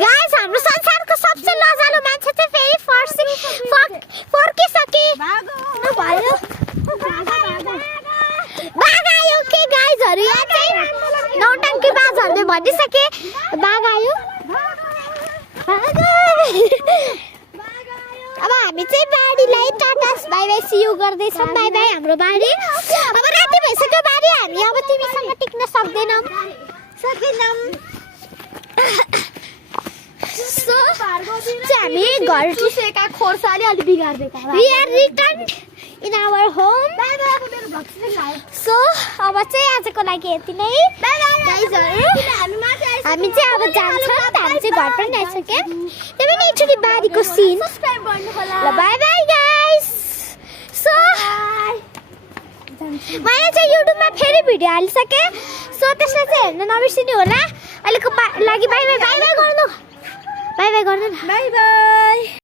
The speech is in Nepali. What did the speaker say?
गाइस हाम्रो संसारको सबसे लजालु मान्छे चाहिँ फेरि फर्किसके भयो बाघ आयो के गाइजहरु यहाँ चाहिँ नौटंकी बाजहरुले भनिसके बाघ आयो अब हामी चाहिँ बारीलाई ta-ta bye bye see you गर्दै छौं बाइ बाइ हाम्रो बारी अब राति भइसक्यो बारी हामी अब तिमीसँग टिक्न सक्दैनौं So, हामी घर टुसेका खोर्साले अलि बिगार्दैका We are returned in our home. So, अब चाहिँ आजको लागि यति नै हामी चाहिँ अब जान्छौँ हामी चाहिँ घर पनि आइसक्यौं त्यही पनि एकचोटि बारीको सिन ल बाइ बाइ गाइस सो मैले चाहिँ युट्युबमा फेरि भिडियो हालिसके सो त्यसलाई चाहिँ हेर्न नबिर्सिनु होला अहिलेको लागि बाइ बाइ गर्नु बाइ बाइ गर्नु बाइ बाइ